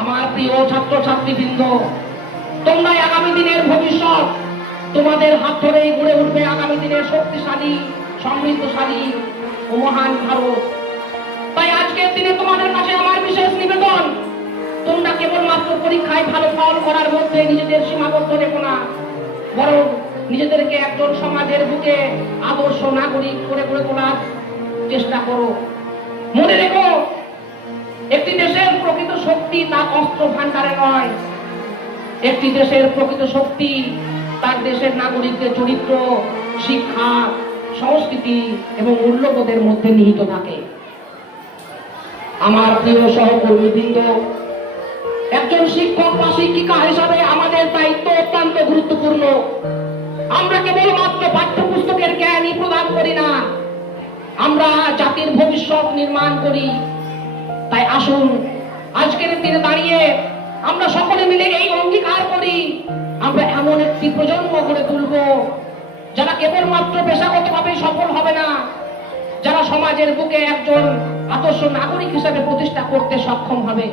আমার প্রিয় ছাত্র ছাত্রীবৃন্দ, তোমরাই আগামী দিনের ভবিষ্যৎ। তোমাদের হাত ধরেই গড়ে উঠবে আগামী দিনের শক্তিশালী, সমৃদ্ধশালী ও মহান ভারত। তাই আজকের দিনে তোমাদের কাছে আমার বিশেষ নিবেদন, তোমরা কেবলমাত্র পরীক্ষায় ভালো ফল করার মধ্যে নিজেদের সীমাবদ্ধ রেখো না, বরং নিজেদেরকে একজন সমাজের বুকে আদর্শ নাগরিক করে গড়ে তোলার চেষ্টা করো। মনে রেখো, একটি দেশের প্রকৃত শক্তি তার অস্ত্র ভান্ডারে নয়, একটি দেশের প্রকৃত শক্তি তার দেশের নাগরিকদের চরিত্র, শিক্ষা, সংস্কৃতি এবং মূল্যবোধের মধ্যে নিহিত থাকে। আমার প্রিয় সহকর্মীবৃন্দ, একজন শিক্ষক বা শিক্ষিকা হিসাবে আমাদের দায়িত্ব অত্যন্ত গুরুত্বপূর্ণ। আমরা কেবলমাত্র পাঠ্যপুস্তকের জ্ঞানই প্রদান করি না, আমরা জাতির ভবিষ্যৎ নির্মাণ করি। তাই আসুন আজকের দিনে দাঁড়িয়ে আমরা সকলে মিলে এই অঙ্গীকার করি, আমরা এমন একটি প্রজন্ম গড়ে তুলব যারা কেবলমাত্র পেশাগতভাবে সফল হবে না, যারা সমাজের বুকে একজন আদর্শ নাগরিক হিসেবে প্রতিষ্ঠা করতে সক্ষম হবে।